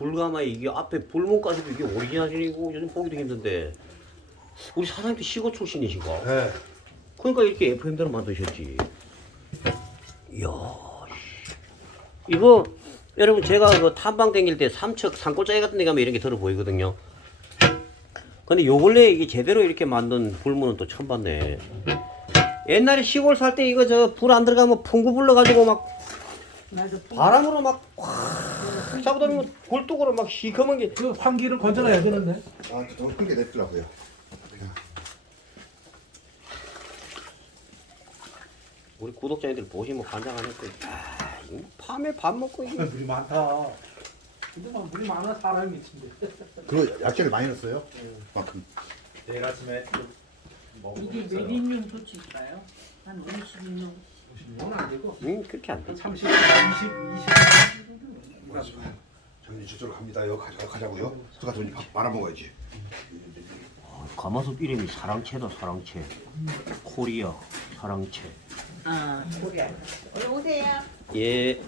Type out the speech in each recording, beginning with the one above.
불가마에 이게 앞에 불문까지도 이게 오리지널이고 요즘 보기도 힘든데 우리 사장님도 시골 출신이시고 네. 그러니까 이렇게 FM대로 만드셨지. 이야 씨. 이거 여러분 제가 그 탐방 댕길 때 삼척 산골짜기 같은 데 가면 이런 게 들어 보이거든요. 근데 요 근래 이게 제대로 이렇게 만든 불문은 또 처음 봤네. 옛날에 시골 살 때 이거 저 불 안 들어가면 풍구 불러가지고 막 바람으로 막확 잡아다니면 굴뚝으로 막 시커먼 게. 그 환기를 건져놔야 되는데. 아, 너무 큰게 냈더라고요. 우리 구독자님들 보시면 환장 안 했고, 아, 이거 밤에 밥 먹고 이게. 물이 많다. 근데 막 물이 많아 사람이 미친데. 그거 야채를 많이 넣었어요? 만큼. 내일 아침에 이게 몇 인용 도치일까요? 한 50인용. 50년 안 되고. 그렇게 안 돼. 30, 20, 20. 저희 저쪽으로 갑니다. 여기 가자고요. 수가 돈이 말아 먹어야지. 가마솥 이름이 사랑채다, 사랑채. 코리아 사랑채. 아, 코리아. 얼른 오세요. 예.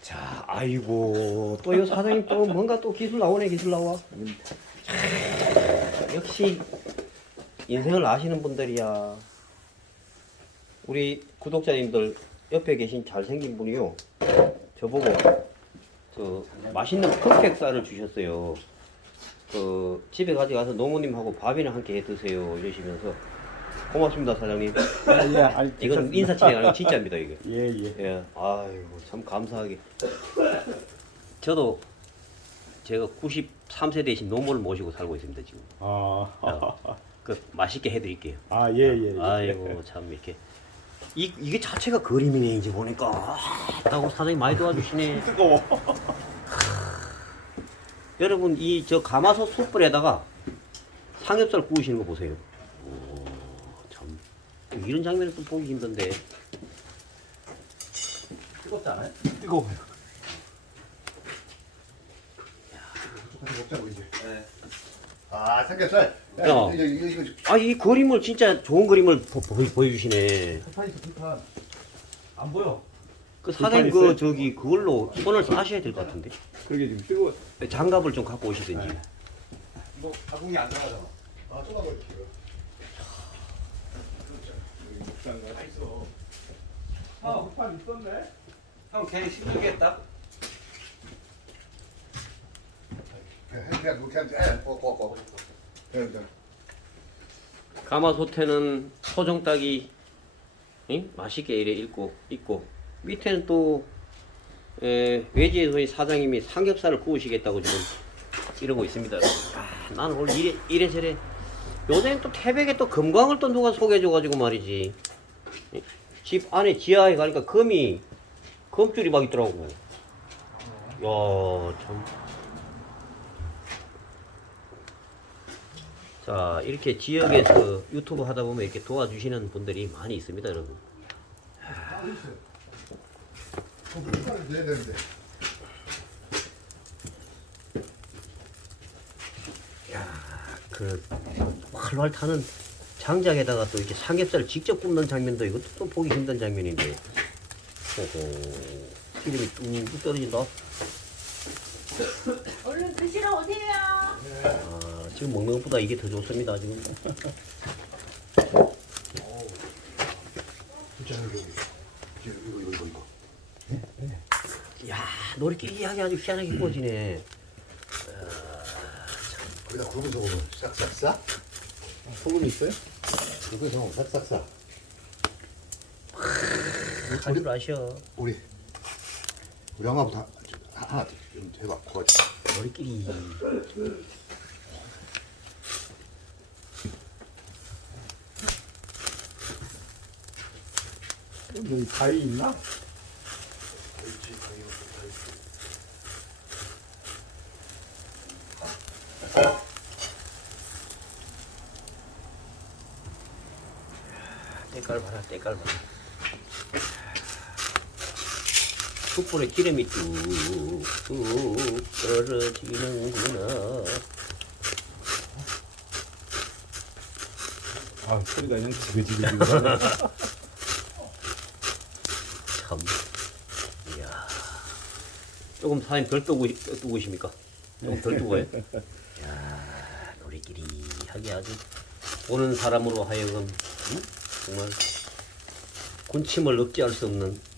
자, 아이고 또 이 사장님 또 뭔가 또 기술 나오네, 기술 나와. 역시 인생을 아시는 분들이야. 우리 구독자님들 옆에 계신 잘생긴 분이요, 저보고 그 맛있는 흑백살을 주셨어요. 그 집에 가져가서 노무님하고 밥이나 함께 해 드세요 이러시면서. 고맙습니다 사장님. 예, 아니, 이건 인사치레 아니고 진짜입니다 이게. 예, 예. 예, 아이고 참 감사하게. 저도 제가 93세 되신 노모를 모시고 살고 있습니다 지금. 그 맛있게 해드릴게요. 아, 예, 예. 예. 아이고 참 이렇게 이게 자체가 그림이네 이제 보니까. 아따고 사장님 많이 도와주시네. 뜨거워. 여러분 이 저 가마솥 숯불에다가 삼겹살 구우시는 거 보세요. 오, 참 이런 장면을 또 보기 힘든데. 뜨겁지 않아요? 뜨거워요. 먹자고 이제. 네. 아, 삼겹살. 야. 이거. 아 이 그림을 진짜 좋은 그림을 보여주시네. 불판 있어, 불판. 안 보여. 그 사장님 불판 그 있어요? 저기 그걸로 손을 싸셔야 될 것 같은데. 그러게 지금 뜨거워. 장갑을 좀 갖고 오시든지. 뭐 가공이 안 나가잖아. 아, 쏟아버려. 다 있어. 아, 불판 있었네. 형 괜히 힘들겠다. 그냥 그렇게 하면 고. 그러니까. 가마솥에는 소정닭이 맛있게 이래 있고 밑에는 또 외지에서 사장님이 삼겹살을 구우시겠다고 지금 이러고 있습니다. 아, 나는 오늘 이래저래. 요새는 또 태백에 또 금광을 또 누가 소개해줘가지고 말이지. 집 안에 지하에 가니까 검줄이 막 있더라고. 야 참. 자, 이렇게 지역에서 유튜브 하다 보면 이렇게 도와주시는 분들이 많이 있습니다, 여러분. 불판을 내야 되는데. 그 활활 타는 장작에다가 또 이렇게 삼겹살을 직접 굽는 장면도 이것도 또 보기 힘든 장면인데. 호호, 기름이 뚝뚝 떨어진다. 얼른 드시러 오세요. 아, 지금 먹는 것보다 이게 더 좋습니다, 지금. 진짜 이거. 야, 노리끼리 이야기 아주 희한하게 구워지네. 거기다 굵은 소금을 싹싹싹. 소금 있어요? 굵은 소금 싹싹싹. 할 줄 아셔. 우리 엄마부터 하나 좀 해봐. 구워줘. 머리끼리. 여기 가위 있나? 때깔 봐라, 때깔 봐라. 숯불에 기름이 뚝뚝 떨어지는구나. 아 소리가 그냥 지글지글지글. 참, 이야. 조금 사장님 덜 뜨고십니까? 조금 덜 뜨고요? 이야, 노래끼리 하게 아주 보는 사람으로 하여금 정말 군침을 억제할 수 없는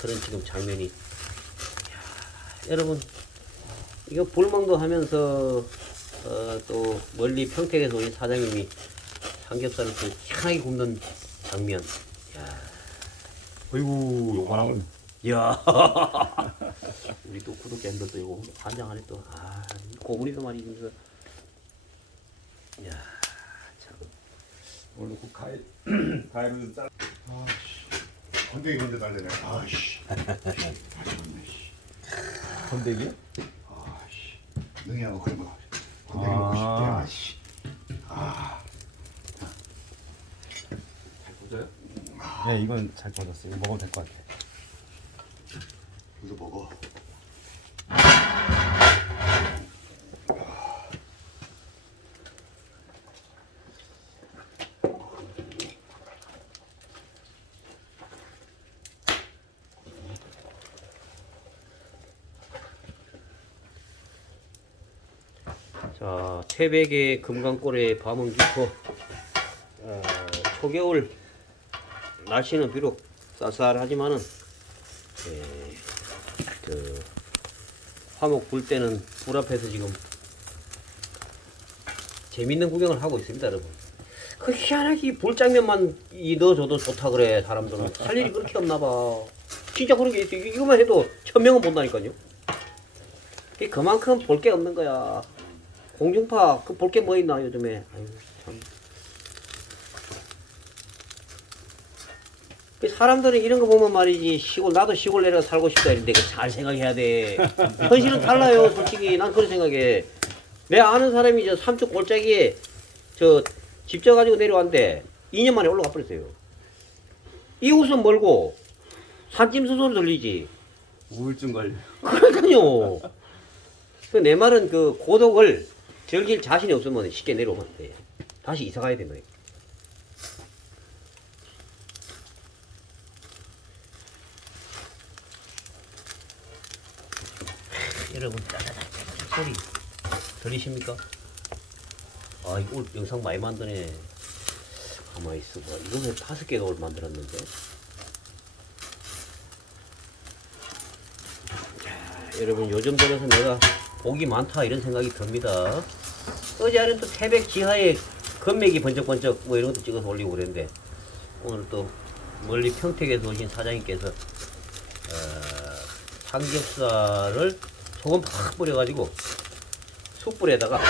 그런 지금 장면이. 이야, 여러분 이거 볼망도 하면서 또 멀리 평택에서 우리 사장님이 삼겹살을 또 희한하게 굽는 장면. 이야. 어이구 요만한. 이야. 우리 또 구독자님들도 이거 환장 안에 또, 고문이도 말이지. 이야, 참. 오늘 그 가위로 좀 잘. 건더기 건데 달래네. 아씨. 건더기? 아씨. 능이하고 그런 거. 건더기 먹고 싶대. 아씨. 잘 꽂아요? 네, 이건 잘 꽂았어요. 이거 먹어도 될 것 같아요. 이거 먹어. 자, 태백의 금강골의 밤은 깊고, 초겨울 날씨는 비록 쌀쌀하지만은, 그 화목 불 때는 불 앞에서 지금 재밌는 구경을 하고 있습니다, 여러분. 그 희한하게 이 볼장면만 넣어줘도 좋다 그래, 사람들은. 할 일이 그렇게 없나 봐. 진짜 그런 게 있어. 이거만 해도 1000명은 본다니까요. 그만큼 볼 게 없는 거야. 공중파 그 볼 게 뭐 있나 요즘에. 아유, 참. 사람들은 이런 거 보면 말이지, 시골 나도 시골 내려 살고 싶다 이런데 잘 생각해야 돼. 현실은 달라요, 솔직히. 난 그런 생각해. 내 아는 사람이 저 삼척 골짜기에 저 집 져가지고 내려왔는데 2년 만에 올라가 버렸어요. 이웃은 멀고 산짐승 소리 들리지. 우울증 걸려. 그러니까요. 내 말은 그 고독을 즐길 자신이 없으면 쉽게 내려오면 안 돼. 다시 이사 가야 되는 거예요. 여러분, 짜자자 소리 들리십니까? 아, 이거 오늘 영상 많이 만드네. 가만히 있어봐. 이거 왜 5개가 오늘 만들었는데? 자, 여러분, 요즘 들어서 내가 복이 많다 이런 생각이 듭니다. 어제는 또 태백 지하에 건맥이 번쩍번쩍 뭐 이런 것도 찍어서 올리고 그랬는데, 오늘 또 멀리 평택에서 오신 사장님께서 삼겹살을 소금 팍 뿌려가지고 숯불에다가,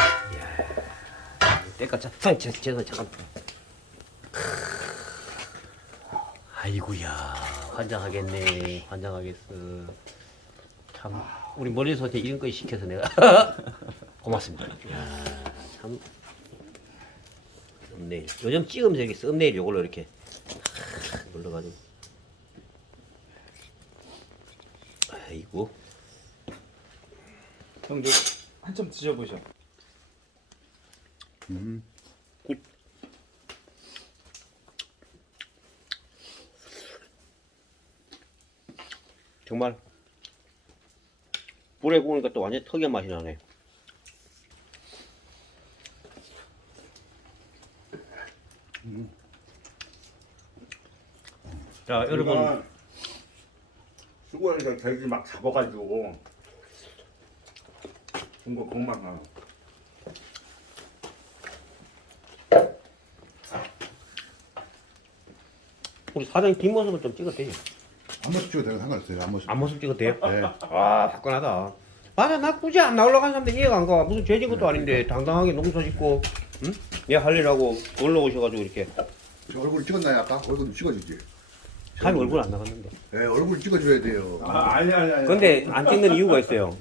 때까 잠깐. 아이고야, 환장하겠네. 환장하겠어. 참, 우리 멀리서 이런 거 시켜서 내가 고맙습니다. 야, 참. 썸네일. 요즘 찍으면서 여기 썸네일 요걸로 이렇게 눌러가지고. 아이고. 형도 한점 드셔보셔. 굿. 정말 불에 구우니까 또 완전 특이한 맛이 나네. 자, 여러분, 수고해서 돼지 막 잡아가지고 준거 그것만 하. 우리 사장님 뒷모습을 좀 찍어도 되지? 앞모습 찍어도 되는 상관없어요. 앞모습. 앞모습 찍어도 돼요? 네. 아, 화끈하다. 맞아, 나 굳이 안 나오려고 하는 사람들 이해가 안 가. 무슨 죄진 것도 아닌데 당당하게 농사 짓고, 응? 얘 할 일하고 놀러 오셔가지고 이렇게. 저 얼굴 찍었나요 아까? 얼굴 좀 찍어주지. 사장님 얼굴 안 나갔는데. 네, 얼굴 찍어줘야 돼요. 아니. 근데 안 찍는 이유가 있어요.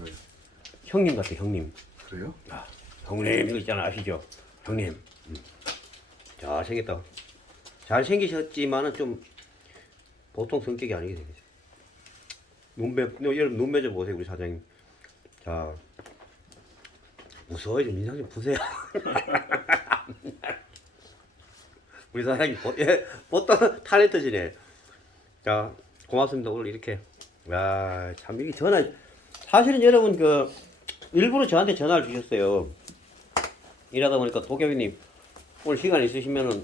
형님 같아, 형님. 그래요? 형님 이거 있잖아, 아시죠? 형님. 잘생겼다. 잘생기셨지만은 좀 보통 성격이 아니게 생겼어요. 여러분 눈매 좀 보세요 우리 사장님. 자 무서워요. 좀 인상 좀 보세요. 우리 사장님 보통 탤런트지네. 자 고맙습니다. 오늘 이렇게 야참 이게 전화 사실은 여러분 그 일부러 저한테 전화를 주셨어요. 일하다 보니까 도겸이님 오늘 시간 있으시면은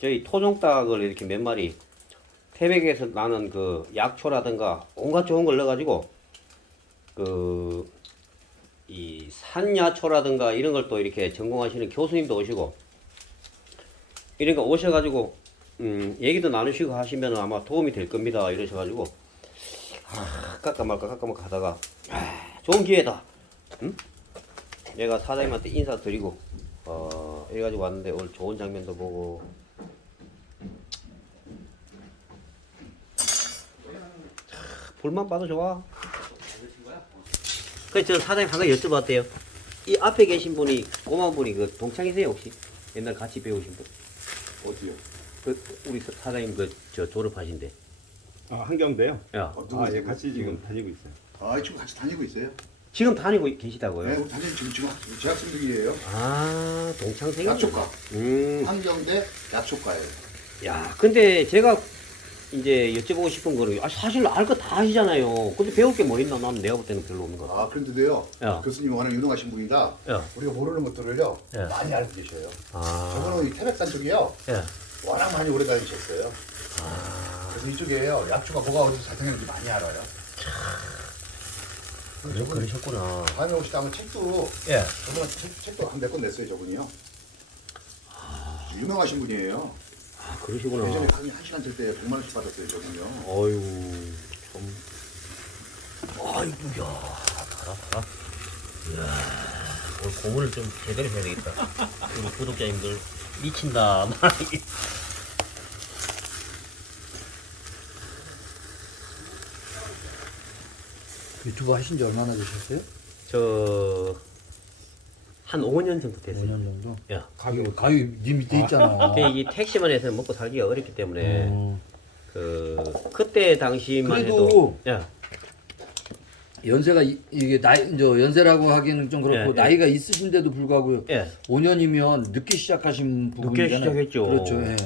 저희 토종닭을 이렇게 몇 마리 태백에서 나는 그 약초라든가 온갖 좋은 걸 넣어가지고 그 이 산야초라든가 이런 걸 또 이렇게 전공하시는 교수님도 오시고 이러니까 오셔가지고 얘기도 나누시고 하시면 아마 도움이 될 겁니다 이러셔가지고 깎아 말까 하다가 좋은 기회다. 내가 사장님한테 인사드리고 이래가지고 왔는데 오늘 좋은 장면도 보고 불만 봐도 좋아. 그래서 저 사장님 하나 여쭤봤대요. 이 앞에 계신 분이 꼬마 분이 그 동창이세요 혹시? 옛날 같이 배우신 분? 어디요? 그 우리 사장님 그 저 졸업하신데. 아 한경대요? 야 누구 예 같이 지금 다니고 있어요. 아 지금 같이 다니고 있어요? 지금 다니고 계시다고요? 네, 다니는 지금 재학생들이에요. 아 동창생이. 약초과. 음. 한경대 약초과예요. 야 근데 제가 이제 여쭤보고 싶은 거는 사실 알 거 다 아시잖아요. 근데 배울 게 뭐 있나? 나는 내가 볼 때는 별로 없는 것 같아. 아 그런데도요. 야. 교수님 워낙 유능하신 분이다. 야. 우리가 모르는 것들을요 야. 많이 알고 계셔요. 아. 저분은 이 태백산 쪽이요. 예. 워낙 많이 오래 다니셨어요. 그래서 이쪽에요 약초가 뭐가 어디서 잘 생겼는지 많이 알아요. 그러셨구나. 다음에 혹시 한번 책도 예. 저분 책도 한 몇 권 냈어요 저분이요. 유명하신 분이에요. 아 그러시구나. 예전에 한 시간 들 때 100만 원씩 받았어요 저분요. 어유 좀. 아이고야 달아. 이야 오늘 고문을 좀 제대로 해야 되겠다. 우리 구독자님들 미친다. 유튜브 하신 지 얼마나 되셨어요? 한 5년 정도 5년 됐어요. 정도? 야. 가위 네 밑에 있잖아. 이 택시만 해서는 먹고 살기가 어렵기 때문에 어. 그때 당시만 그래도 해도 야. 연세가 이게 나이 저 연세라고 하기는 좀 그렇고 예, 예. 나이가 있으신데도 불구하고 예. 5년이면 늦게 시작하신 늦게 부분이잖아요. 시작했죠. 그렇죠. 예.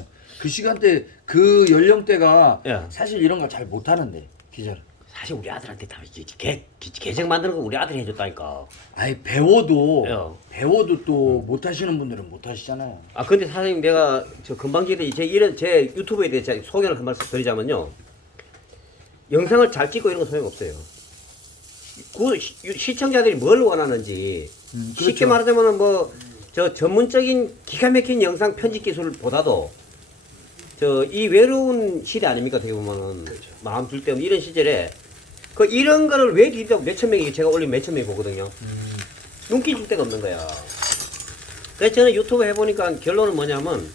그 시간대 그 연령대가 예. 사실 이런 걸 잘 못하는데 기자를. 사실 우리 아들한테 다 계정 만드는 거 우리 아들이 해줬다니까. 아니 배워도 예. 또 못하시는 분들은 못하시잖아요. 아 근데 사장님 내가 저 금방 전에 제 유튜브에 대해 제가 소개를 한 말씀 드리자면요. 영상을 잘 찍고 이런 거 소용없어요. 시청자들이 뭘 원하는지 그렇죠. 쉽게 말하자면은 뭐 저 전문적인 기가 막힌 영상 편집 기술보다도 저 이 외로운 시대 아닙니까 어떻게 보면은 마음 둘 데 없는 이런 시절에 그 이런 거를 왜 기다고 몇천 명이 제가 올리면 몇천 명이 보거든요. 눈길 줄 데가 없는 거야. 그래서 저는 유튜브 해보니까 결론은 뭐냐면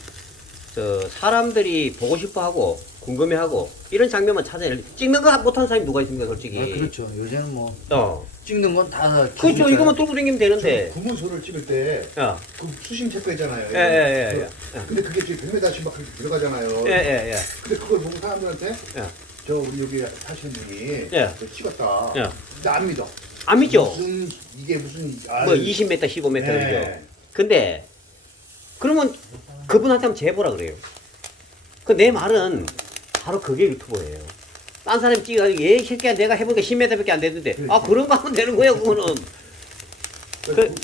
저 사람들이 보고 싶어하고 궁금해하고 이런 장면만 찾아내. 찍는 거 못하는 사람이 누가 있습니까 솔직히. 아, 그렇죠. 요새는 뭐 어. 찍는 건 다 그렇죠. 이거만 들고 다니면 되는데. 구문소를 찍을 때 야. 그 수심 체크 있잖아요. 예. 근데 그게 지금 100m씩 막 그렇게 들어가잖아요. 예. 근데 그걸 보고 사람들한테 예. 저 우리 여기 사시는 분이 예. 저 찍었다. 예. 근데 안 믿어. 안 믿죠? 무슨 이게 무슨 뭐 20m, 15m 그죠? 예. 근데 그러면 그분한테 한번 제보라 그래요. 그 내 말은 바로 그게 유튜버예요. 딴 사람이 찍어가지고 얘 새끼야 내가 해보니까 10m밖에 안 되는데 아 그런 거 하면 되는 거야 그거는. 그